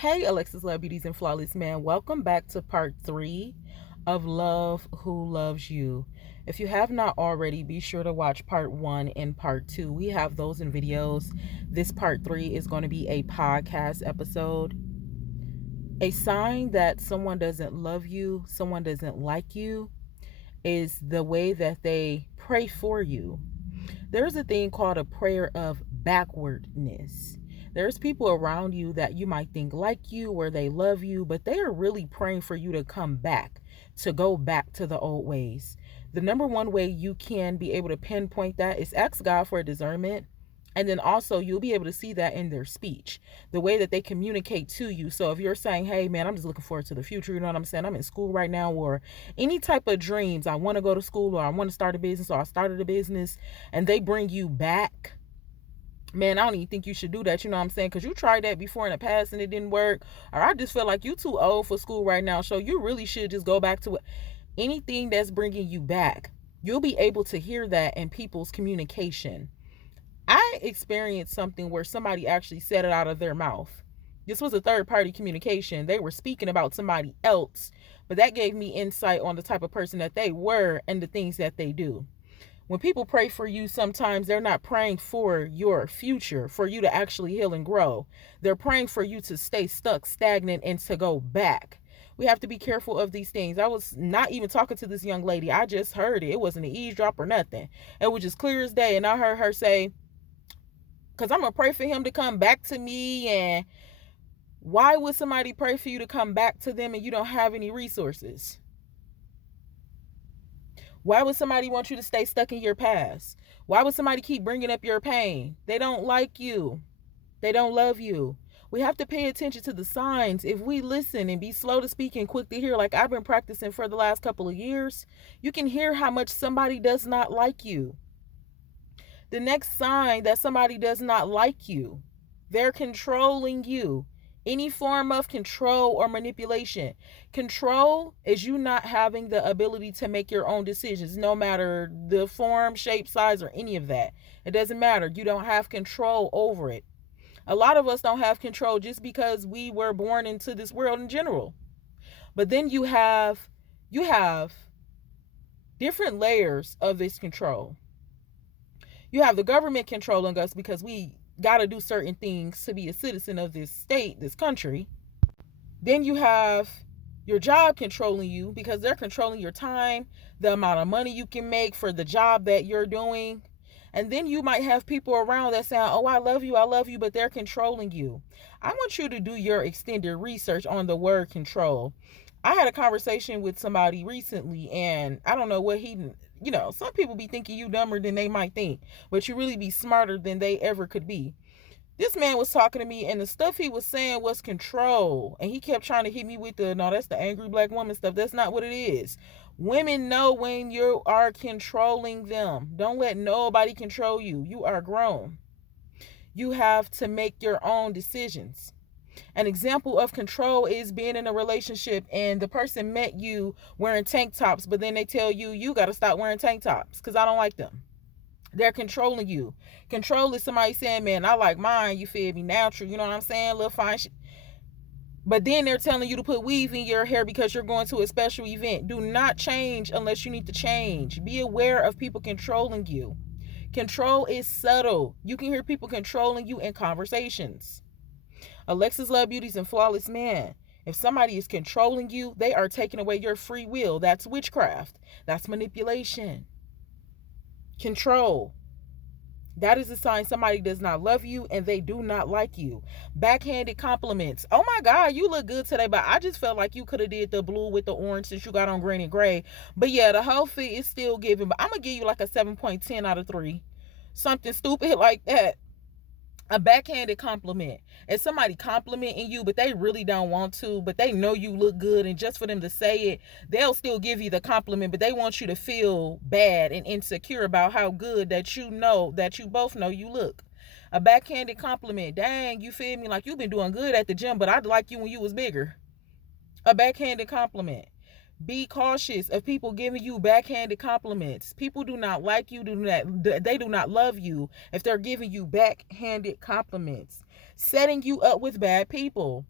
Hey, Alexis Love Beauties and Flawless Man. Welcome back to part 3 of Love Who Loves You. If you have not already, be sure to watch part 1 and part 2. We have those in videos. This part 3 is going to be a podcast episode. A sign that someone doesn't love you, someone doesn't like you, is the way that they pray for you. There's a thing called a prayer of backwardness. There's people around you that you might think like you or they love you, but they are really praying for you to come back, to go back to the old ways. The number one way you can be able to pinpoint that is ask God for discernment. And then also you'll be able to see that in their speech, the way that they communicate to you. So if you're saying, hey man, I'm just looking forward to the future, you know what I'm saying? I'm in school right now, or any type of dreams. I want to go to school, or I want to start a business, or I started a business, and they bring you back. Man, I don't even think you should do that, you know what I'm saying? Because you tried that before in the past and it didn't work. Or I just feel like you too old for school right now. So you really should just go back to it. Anything that's bringing you back, you'll be able to hear that in people's communication. I experienced something where somebody actually said it out of their mouth. This was a third party communication. They were speaking about somebody else, but that gave me insight on the type of person that they were and the things that they do. When people pray for you, sometimes they're not praying for your future, for you to actually heal and grow. They're praying for you to stay stuck, stagnant, and to go back. We have to be careful of these things. I was not even talking to this young lady. I just heard it. It wasn't an eavesdrop or nothing. It was just clear as day. And I heard her say, because I'm going to pray for him to come back to me. And why would somebody pray for you to come back to them and you don't have any resources? Why would somebody want you to stay stuck in your past? Why would somebody keep bringing up your pain? They don't like you. They don't love you. We have to pay attention to the signs. If we listen and be slow to speak and quick to hear, like I've been practicing for the last couple of years, you can hear how much somebody does not like you. The next sign that somebody does not like you, they're controlling you. Any form of control or manipulation. Control is you not having the ability to make your own decisions, no matter the form, shape, size, or any of that. It doesn't matter. You don't have control over it. A lot of us don't have control just because we were born into this world in general. But then you have different layers of this control. You have the government controlling us because we got to do certain things to be a citizen of this state, this country. Then you have your job controlling you because they're controlling your time, the amount of money you can make for the job that you're doing. And then you might have people around that say, oh, I love you, but they're controlling you. I want you to do your extended research on the word control. I had a conversation with somebody recently, and I don't know what some people be thinking you dumber than they might think, but you really be smarter than they ever could be. This man was talking to me, and the stuff he was saying was control. And he kept trying to hit me with no, that's the angry black woman stuff. That's not what it is. Women know when you are controlling them. Don't let nobody control you. You are grown. You have to make your own decisions. An example of control is being in a relationship and the person met you wearing tank tops, but then they tell you got to stop wearing tank tops because I don't like them. They're controlling you. Control is somebody saying, man, I like mine, you feel me, natural, you know what I'm saying, little fine shit. But then they're telling you to put weave in your hair because you're going to a special event. Do not change unless you need to change. Be aware of people controlling you. Control is subtle. You can hear people controlling you in conversations. Alexis Love Beauties and Flawless Man. If somebody is controlling you, they are taking away your free will. That's witchcraft. That's manipulation. Control. That is a sign somebody does not love you and they do not like you. Backhanded compliments. Oh my God, you look good today, but I just felt like you could have did the blue with the orange since you got on green and gray. But yeah, the whole fit is still giving. But I'm going to give you like a 7.10 out of 3. Something stupid like that. A backhanded compliment. If somebody complimenting you, but they really don't want to, but they know you look good, and just for them to say it, they'll still give you the compliment, but they want you to feel bad and insecure about how good that you both know you look. A backhanded compliment. Dang, you feel me? Like you've been doing good at the gym, but I'd like you when you was bigger. A backhanded compliment. Be cautious of people giving you backhanded compliments. People do not like you, they do not love you if they're giving you backhanded compliments. Setting you up with bad people.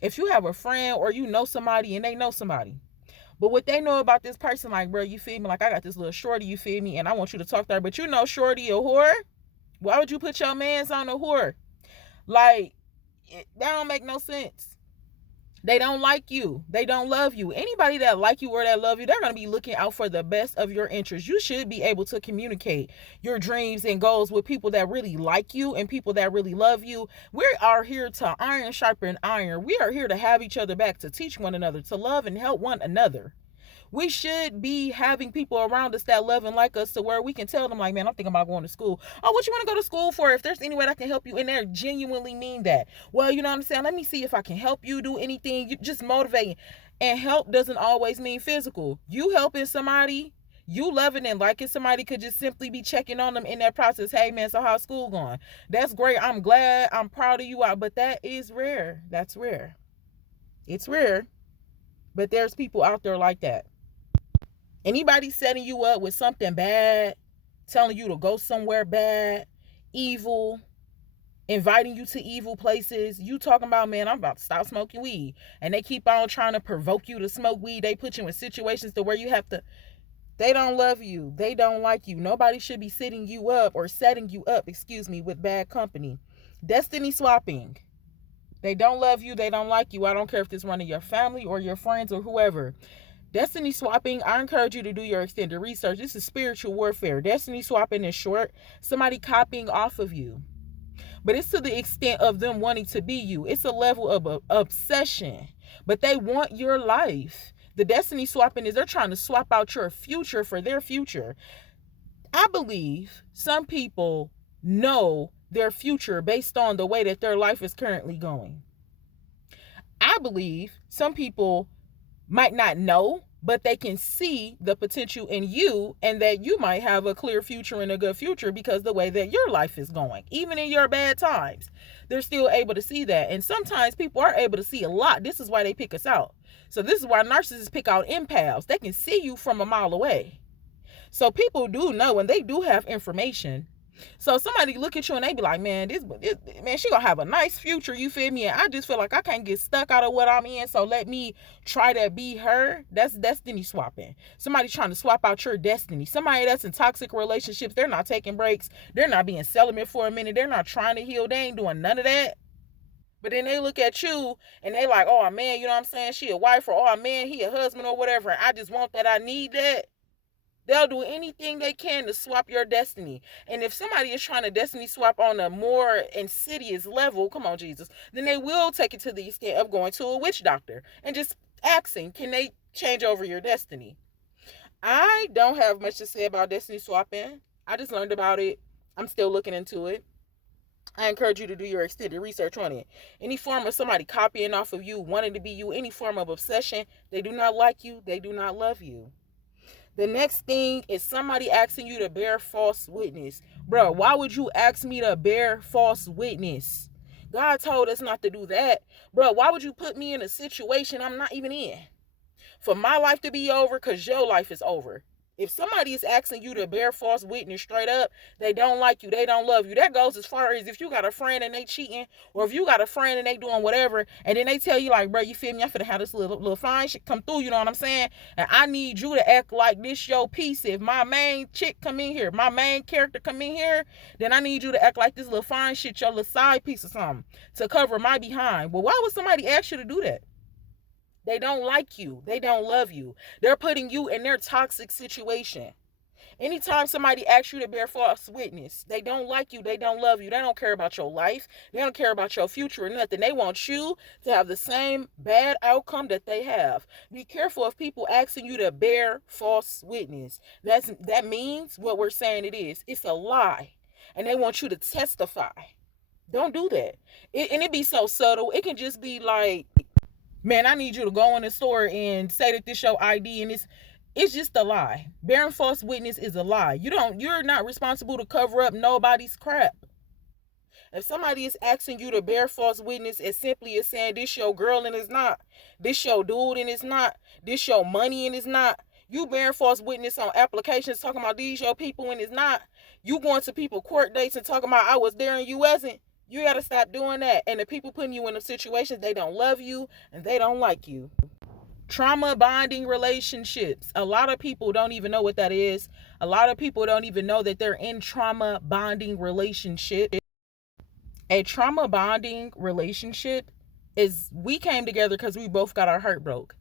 If you have a friend or you know somebody and they know somebody, but what they know about this person, like, bro, you feel me? Like, I got this little shorty, you feel me? And I want you to talk to her, but you know shorty a whore? Why would you put your mans on a whore? Like, that don't make no sense. They don't like you. They don't love you. Anybody that like you or that love you, they're going to be looking out for the best of your interests. You should be able to communicate your dreams and goals with people that really like you and people that really love you. We are here to iron sharpen iron. We are here to have each other back, to teach one another, to love and help one another. We should be having people around us that love and like us, to where we can tell them, like, man, I'm thinking about going to school. Oh, what you want to go to school for? If there's any way I can help you, and they genuinely mean that. Well, you know what I'm saying? Let me see if I can help you do anything. You just motivate. And help doesn't always mean physical. You helping somebody, you loving and liking somebody could just simply be checking on them in that process. Hey, man, so how's school going? That's great. I'm glad. I'm proud of you. But that is rare. That's rare. It's rare. But there's people out there like that. Anybody setting you up with something bad, telling you to go somewhere bad, evil, inviting you to evil places, you talking about, man, I'm about to stop smoking weed. And they keep on trying to provoke you to smoke weed. They put you in situations to where you have to, they don't love you. They don't like you. Nobody should be setting you up, with bad company. Destiny swapping. They don't love you. They don't like you. I don't care if it's one of your family or your friends or whoever. Destiny swapping, I encourage you to do your extended research. This is spiritual warfare. Destiny swapping is short, somebody copying off of you. But it's to the extent of them wanting to be you. It's a level of obsession. But they want your life. The destiny swapping is they're trying to swap out your future for their future. I believe some people know their future based on the way that their life is currently going. I believe some people might not know, but they can see the potential in you, and that you might have a clear future and a good future because the way that your life is going. Even in your bad times, they're still able to see that. And sometimes people are able to see a lot. This is why they pick us out. So this is why narcissists pick out empaths. They can see you from a mile away. So people do know, and they do have information. So somebody look at you and they be like, man, man, she gonna have a nice future, you feel me? And I just feel like I can't get stuck out of what I'm in, so let me try to be her. That's destiny swapping. Somebody trying to swap out your destiny. Somebody that's in toxic relationships, they're not taking breaks. They're not being celibate for a minute. They're not trying to heal. They ain't doing none of that. But then they look at you and they like, oh man, you know what I'm saying? She a wife, or oh man, he a husband or whatever. And I just want that. I need that. They'll do anything they can to swap your destiny. And if somebody is trying to destiny swap on a more insidious level, come on, Jesus, then they will take it to the extent of going to a witch doctor and just asking, can they change over your destiny? I don't have much to say about destiny swapping. I just learned about it. I'm still looking into it. I encourage you to do your extended research on it. Any form of somebody copying off of you, wanting to be you, any form of obsession, they do not like you, they do not love you. The next thing is somebody asking you to bear false witness. Bro, why would you ask me to bear false witness? God told us not to do that. Bro, why would you put me in a situation I'm not even in? For my life to be over, because your life is over. If somebody is asking you to bear false witness straight up, they don't like you, they don't love you. That goes as far as if you got a friend and they cheating, or if you got a friend and they doing whatever, and then they tell you like, bro, you feel me? I'm finna have this little fine shit come through, you know what I'm saying? And I need you to act like this your piece. If my main chick come in here, my main character come in here, then I need you to act like this little fine shit, your little side piece or something, to cover my behind. Well, why would somebody ask you to do that? They don't like you. They don't love you. They're putting you in their toxic situation. Anytime somebody asks you to bear false witness, they don't like you. They don't love you. They don't care about your life. They don't care about your future or nothing. They want you to have the same bad outcome that they have. Be careful of people asking you to bear false witness. That means what we're saying it is. It's a lie. And they want you to testify. Don't do that. And it be so subtle. It can just be like, man, I need you to go in the store and say that this your ID, and it's just a lie. Bearing false witness is a lie. You're not responsible to cover up nobody's crap. If somebody is asking you to bear false witness as simply as saying this your girl and it's not, this your dude and it's not, this your money and it's not, you bearing false witness on applications talking about these your people and it's not, you going to people court dates and talking about I was there and you wasn't, You got to stop doing that. And the people putting you in a situation, they don't love you and they don't like you. Trauma bonding relationships. A lot of people don't even know what that is. A lot of people don't even know that they're in trauma bonding relationship. A trauma bonding relationship is we came together because we both got our heart broke.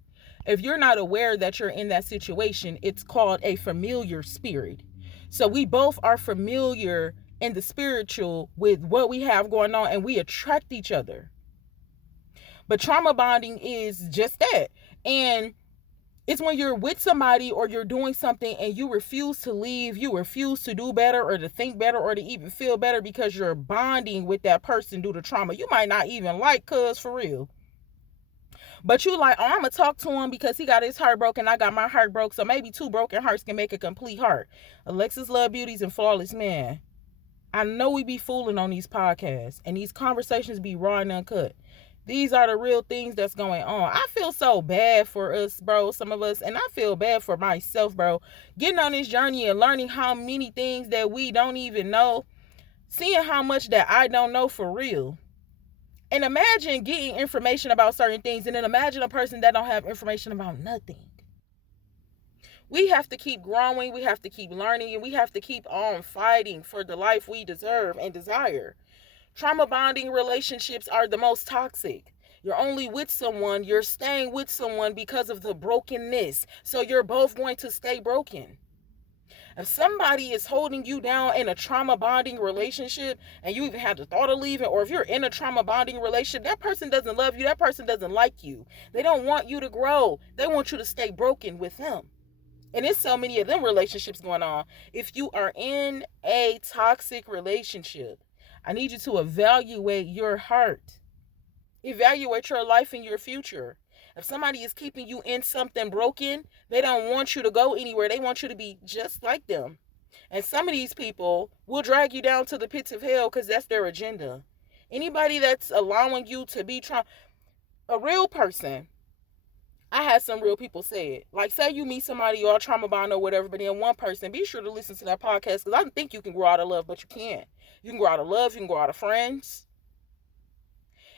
If you're not aware that you're in that situation, it's called a familiar spirit. So we both are familiar in the spiritual with what we have going on and we attract each other. But trauma bonding is just that. And it's when you're with somebody or you're doing something and you refuse to leave, you refuse to do better or to think better or to even feel better because you're bonding with that person due to trauma. You might not even like cuz for real. But you like, oh, I'm going to talk to him because he got his heart broken. I got my heart broke. So maybe two broken hearts can make a complete heart. Alexis Love Beauties and Flawless Man. I know we be fooling on these podcasts and these conversations be raw and uncut. These are the real things that's going on. I feel so bad for us, bro, some of us, and I feel bad for myself, bro. Getting on this journey and learning how many things that we don't even know, seeing how much that I don't know for real. And imagine getting information about certain things and then imagine a person that don't have information about nothing. We have to keep growing, we have to keep learning, and we have to keep on fighting for the life we deserve and desire. Trauma bonding relationships are the most toxic. You're only with someone, you're staying with someone because of the brokenness. So you're both going to stay broken. If somebody is holding you down in a trauma bonding relationship and you even have the thought of leaving, or if you're in a trauma bonding relationship, that person doesn't love you, that person doesn't like you. They don't want you to grow. They want you to stay broken with them. And there's so many of them relationships going on. If you are in a toxic relationship, I need you to evaluate your heart. Evaluate your life and your future. If somebody is keeping you in something broken, they don't want you to go anywhere. They want you to be just like them. And some of these people will drag you down to the pits of hell because that's their agenda. Anybody that's allowing you to be a real person. I had some real people say it. Like, say you meet somebody or trauma bond or whatever, but then one person, be sure to listen to that podcast because I don't think you can grow out of love, but you can. You can grow out of love. You can grow out of friends.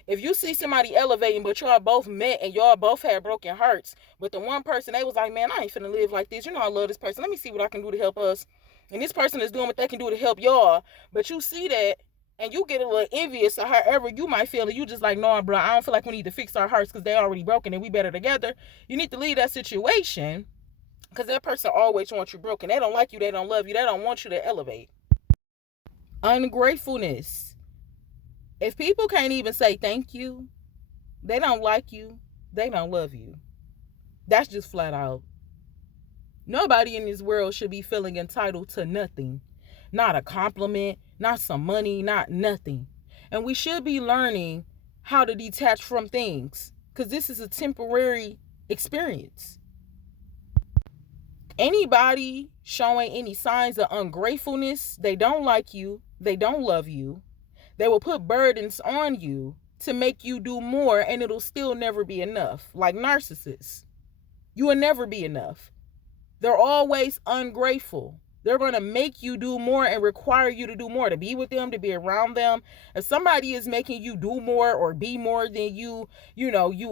If you see somebody elevating, but y'all both met and y'all both had broken hearts, but the one person, they was like, man, I ain't finna live like this. You know I love this person. Let me see what I can do to help us. And this person is doing what they can do to help y'all. But you see that and you get a little envious or however you might feel, and you just like, no, bro, I don't feel like we need to fix our hearts because they already broken and we better together. You need to leave that situation because that person always wants you broken. They don't like you. They don't love you. They don't want you to elevate. Ungratefulness. If people can't even say thank you, they don't like you, they don't love you. That's just flat out. Nobody in this world should be feeling entitled to nothing. Not a compliment, not some money, not nothing. And we should be learning how to detach from things because this is a temporary experience. Anybody showing any signs of ungratefulness, they don't like you, they don't love you. They will put burdens on you to make you do more and it'll still never be enough. Like narcissists. You will never be enough. They're always ungrateful. They're going to make you do more and require you to do more, to be with them, to be around them. If somebody is making you do more or be more than you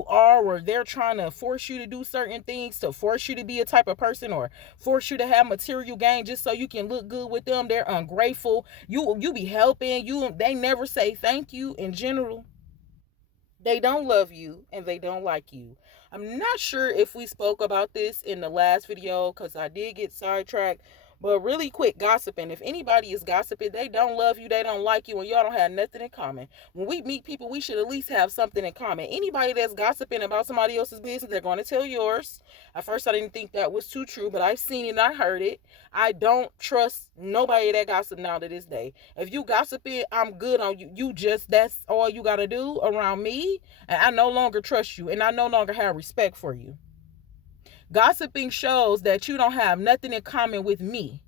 are, or they're trying to force you to do certain things, to force you to be a type of person or force you to have material gain just so you can look good with them, they're ungrateful. You be helping you. They never say thank you in general. They don't love you and they don't like you. I'm not sure if we spoke about this in the last video because I did get sidetracked. But really quick, gossiping. If anybody is gossiping, they don't love you, they don't like you, and y'all don't have nothing in common. When we meet people, we should at least have something in common. Anybody that's gossiping about somebody else's business, they're going to tell yours. At first, I didn't think that was too true, but I've seen it and I heard it. I don't trust nobody that gossip now to this day. If you gossiping, I'm good on you. That's all you got to do around me, and I no longer trust you, and I no longer have respect for you. Gossiping shows that you don't have nothing in common with me.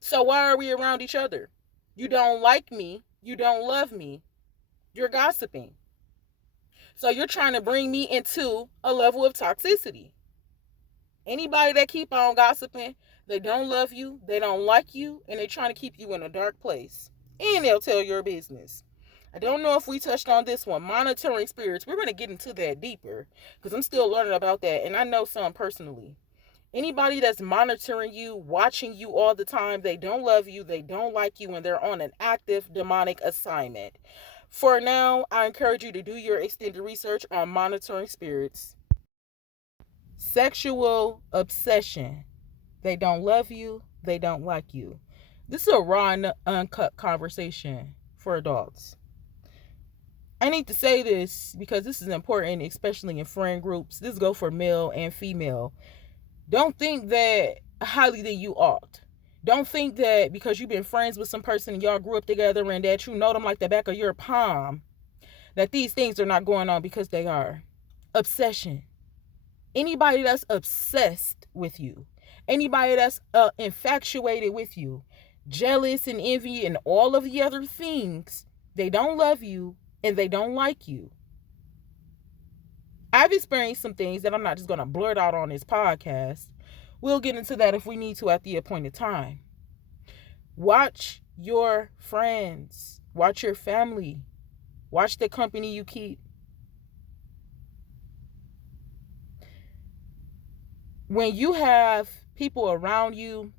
So why are we around each other? You don't like me. You don't love me. You're gossiping. So you're trying to bring me into a level of toxicity. Anybody that keep on gossiping, they don't love you, they don't like you, and they're trying to keep you in a dark place. And they'll tell your business. I don't know if we touched on this one. Monitoring spirits. We're going to get into that deeper because I'm still learning about that. And I know some personally. Anybody that's monitoring you, watching you all the time, they don't love you, they don't like you, and they're on an active demonic assignment. For now, I encourage you to do your extended research on monitoring spirits. Sexual obsession. They don't love you, they don't like you. This is a raw and uncut conversation for adults. I need to say this because this is important, especially in friend groups. This goes for male and female. Don't think that highly than you ought. Don't think that because you've been friends with some person and y'all grew up together and that you know them like the back of your palm, that these things are not going on, because they are. Obsession. Anybody that's obsessed with you, anybody that's infatuated with you, jealous and envy and all of the other things, they don't love you and they don't like you. I've experienced some things that I'm not just going to blurt out on this podcast. We'll get into that if we need to at the appointed time. Watch your friends. Watch your family. Watch the company you keep. When you have people around you,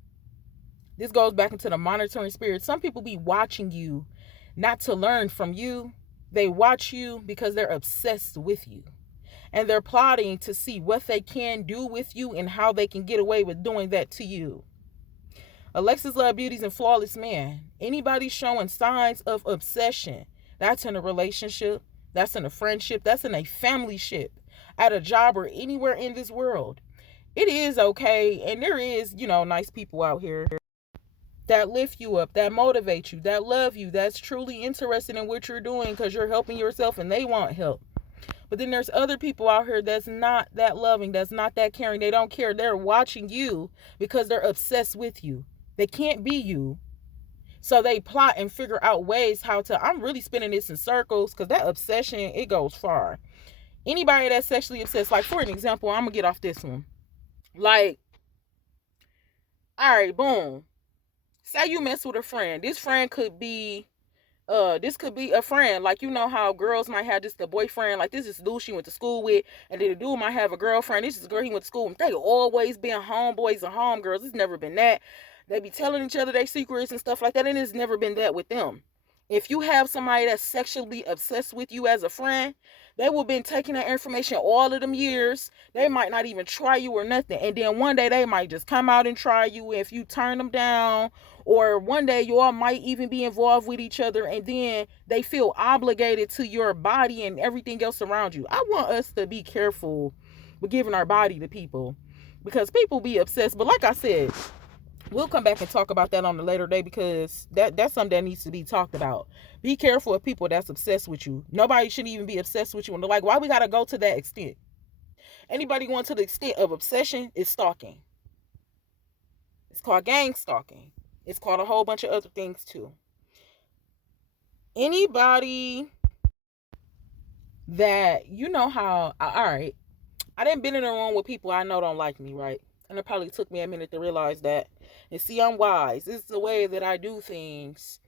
this goes back into the monitoring spirit. Some people be watching you not to learn from you. They watch you because they're obsessed with you. And they're plotting to see what they can do with you and how they can get away with doing that to you. Alexis Love Beauty's and Flawless Man. Anybody showing signs of obsession, that's in a relationship, that's in a friendship, that's in a family ship, at a job, or anywhere in this world. It is okay, and there is, nice people out here that lift you up, that motivate you, that love you, that's truly interested in what you're doing because you're helping yourself and they want help. But then there's other people out here that's not that loving, that's not that caring. They don't care. They're watching you because they're obsessed with you. They can't be you. So they plot and figure out ways how to, I'm really spinning this in circles because that obsession, it goes far. Anybody that's sexually obsessed, like for an example, I'm going to get off this one. Like, all right, boom. Say you mess with a friend. This friend could be this could be a friend. Like, you know how girls might have the boyfriend, like this is the dude she went to school with, and then the dude might have a girlfriend. This is the girl he went to school with. They always been homeboys and homegirls. It's never been that. They be telling each other their secrets and stuff like that, and it's never been that with them. If you have somebody that's sexually obsessed with you as a friend, they will been taking that information all of them years. They might not even try you or nothing. And then one day they might just come out and try you if you turn them down. Or one day you all might even be involved with each other, and then they feel obligated to your body and everything else around you. I want us to be careful with giving our body to people, because people be obsessed. But like I said, we'll come back and talk about that on a later day, because that's something that needs to be talked about. Be careful of people that's obsessed with you. Nobody should even be obsessed with you. And they're like, why we got to go to that extent? Anybody going to the extent of obsession is stalking. It's called gang stalking. It's called a whole bunch of other things too. Anybody that, how, all right, I done been in a room with people I know don't like me, right? And it probably took me a minute to realize that. And see, I'm wise. This is the way that I do things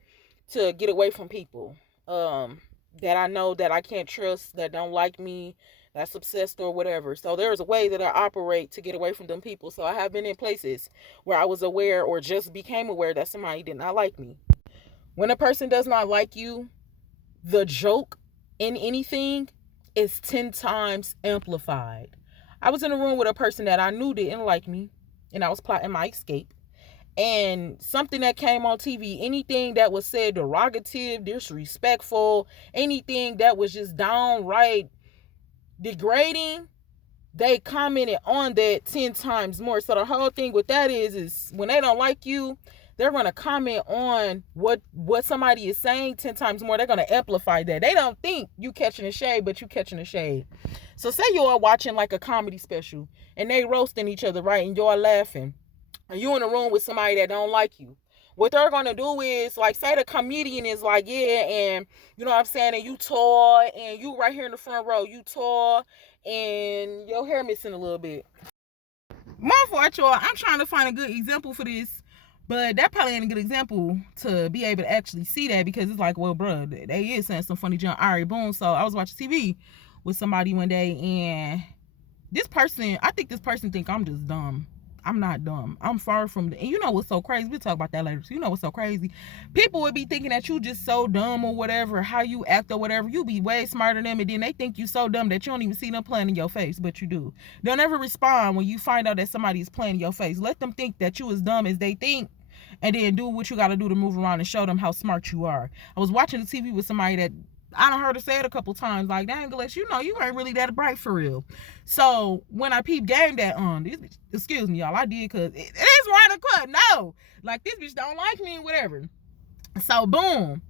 to get away from people that I know that I can't trust, that don't like me, that's obsessed or whatever. So there's a way that I operate to get away from them people. So I have been in places where I was aware or just became aware that somebody did not like me. When a person does not like you, the joke in anything is 10 times amplified. I was in a room with a person that I knew didn't like me, and I was plotting my escape. And something that came on TV, anything that was said derogative, disrespectful, anything that was just downright degrading, they commented on that 10 times more. So the whole thing with that is when they don't like you, they're going to comment on what somebody is saying 10 times more. They're going to amplify that. They don't think you catching the shade, but you catching the shade. So say you are watching like a comedy special and they roasting each other, right? And you're laughing. And you in a room with somebody that don't like you. What they're going to do is, like, say the comedian is like, yeah, and you know what I'm saying, and you tall, and you right here in the front row, you tall, and your hair missing a little bit. My fault, y'all. I'm trying to find a good example for this. But that probably ain't a good example to be able to actually see that, because it's like, well, bro, they is saying some funny junk. All right, boom. So I was watching TV with somebody one day, and this person, I think this person think I'm just dumb. I'm not dumb. I'm far from and you know what's so crazy? We'll talk about that later. So you know what's so crazy? People would be thinking that you just so dumb or whatever, how you act or whatever. You be way smarter than them, and then they think you so dumb that you don't even see them playing in your face, but you do. They'll never respond when you find out that somebody is playing in your face. Let them think that you as dumb as they think, and then do what you got to do to move around and show them how smart you are. I was watching the TV with somebody that I done heard her say it a couple times, like, dang, Gillette, you know, you ain't really that bright for real. So when I peep game that excuse me, y'all, I did, because it is right a cut. No, like, this bitch don't like me and whatever. So boom,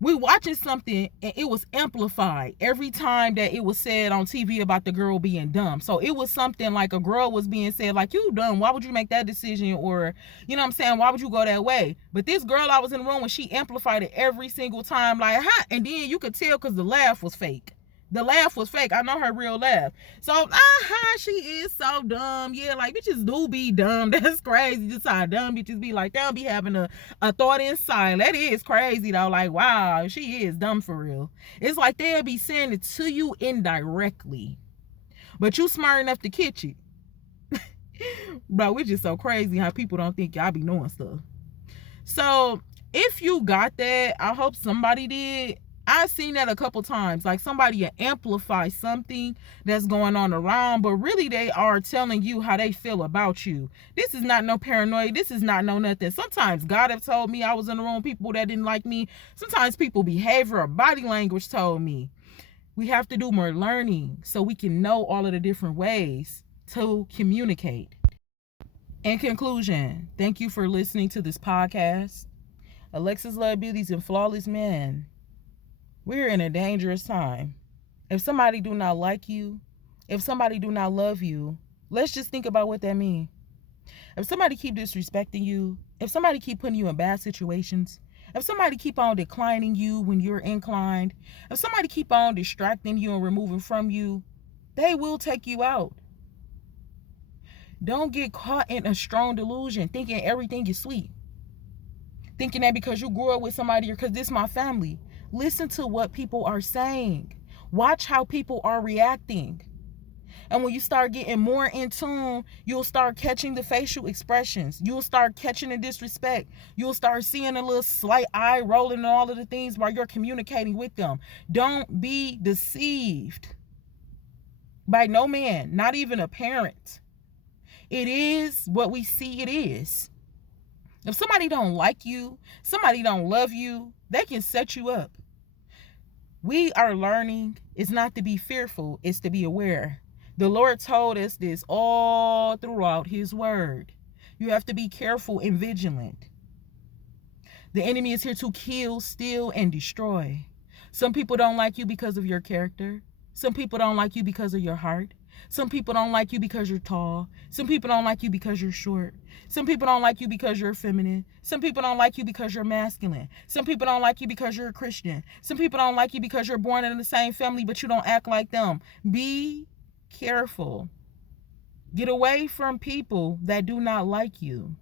we watching something, and it was amplified every time that it was said on TV about the girl being dumb. So it was something like a girl was being said, like, you dumb, why would you make that decision? Or, you know what I'm saying, why would you go that way? But this girl I was in the room with, she amplified it every single time, like, ha, and then you could tell because the laugh was fake. The laugh was fake. I know her real laugh. So, she is so dumb. Yeah, like, bitches do be dumb. That's crazy. Just how dumb bitches be. Like, they'll be having a thought inside. That is crazy, though. Like, wow, she is dumb for real. It's like they'll be saying it to you indirectly, but you smart enough to catch it. Bro, we're just so crazy how people don't think y'all be knowing stuff. So, if you got that, I hope somebody did. I've seen that a couple times, like somebody amplify something that's going on around, but really they are telling you how they feel about you. This is not no paranoia. This is not no nothing. Sometimes God have told me I was in the room, people that didn't like me. Sometimes people behavior or body language told me. We have to do more learning so we can know all of the different ways to communicate. In conclusion, thank you for listening to this podcast. Alexis Love Beauties and Flawless Men. We're in a dangerous time. If somebody do not like you, if somebody do not love you, let's just think about what that means. If somebody keep disrespecting you, if somebody keep putting you in bad situations, if somebody keep on declining you when you're inclined, if somebody keep on distracting you and removing from you, they will take you out. Don't get caught in a strong delusion thinking everything is sweet. Thinking that because you grew up with somebody or because this is my family. Listen to what people are saying. Watch how people are reacting. And when you start getting more in tune, you'll start catching the facial expressions. You'll start catching the disrespect. You'll start seeing a little slight eye rolling and all of the things while you're communicating with them. Don't be deceived by no man, not even a parent. It is what we see it is. If somebody don't like you, somebody don't love you, they can set you up. We are learning is not to be fearful, it's to be aware. The Lord told us this all throughout his word. You have to be careful and vigilant. The enemy is here to kill, steal, and destroy. Some people don't like you because of your character. Some people don't like you because of your heart. Some people don't like you because you're tall. Some people don't like you because you're short. Some people don't like you because you're feminine. Some people don't like you because you're masculine. Some people don't like you because you're a Christian. Some people don't like you because you're born in the same family, but you don't act like them. Be careful. Get away from people that do not like you.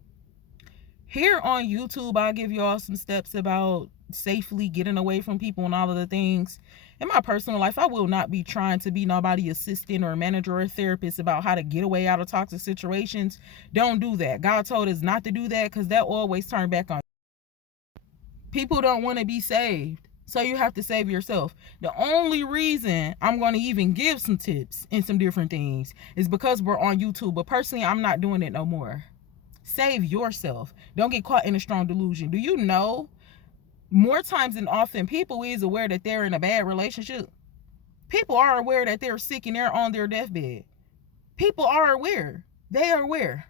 Here on YouTube, I'll give you all some steps about safely getting away from people and all of the things. In my personal life, I will not be trying to be nobody's assistant or manager or therapist about how to get away out of toxic situations. Don't do that. God told us not to do that because that always turn back on you. People don't want to be saved, so you have to save yourself. The only reason I'm going to even give some tips and some different things is because we're on YouTube. But personally, I'm not doing it no more. Save yourself. Don't get caught in a strong delusion. Do you know? More times than often, people is aware that they're in a bad relationship. People are aware that they're sick and they're on their deathbed. People are aware. They are aware.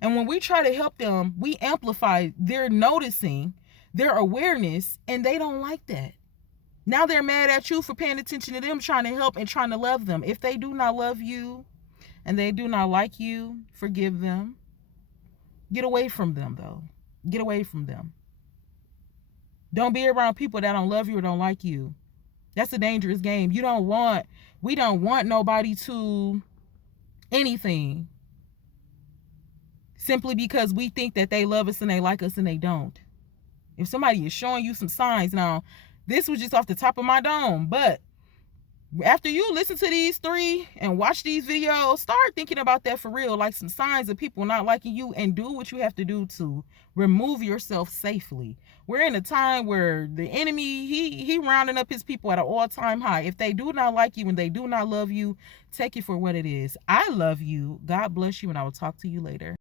And when we try to help them, we amplify their noticing, their awareness, and they don't like that. Now they're mad at you for paying attention to them, trying to help and trying to love them. If they do not love you and they do not like you, forgive them. Get away from them, though. Get away from them. Don't be around people that don't love you or don't like you. That's a dangerous game. We don't want nobody to anything. simply because we think that they love us and they like us and they don't. If somebody is showing you some signs, now this was just off the top of my dome, but after you listen to these 3 and watch these videos, start thinking about that for real, like some signs of people not liking you, and do what you have to do to remove yourself safely. We're in a time where the enemy, he rounding up his people at an all-time high. If they do not like you and they do not love you, take it for what it is. I love you. God bless you, and I will talk to you later.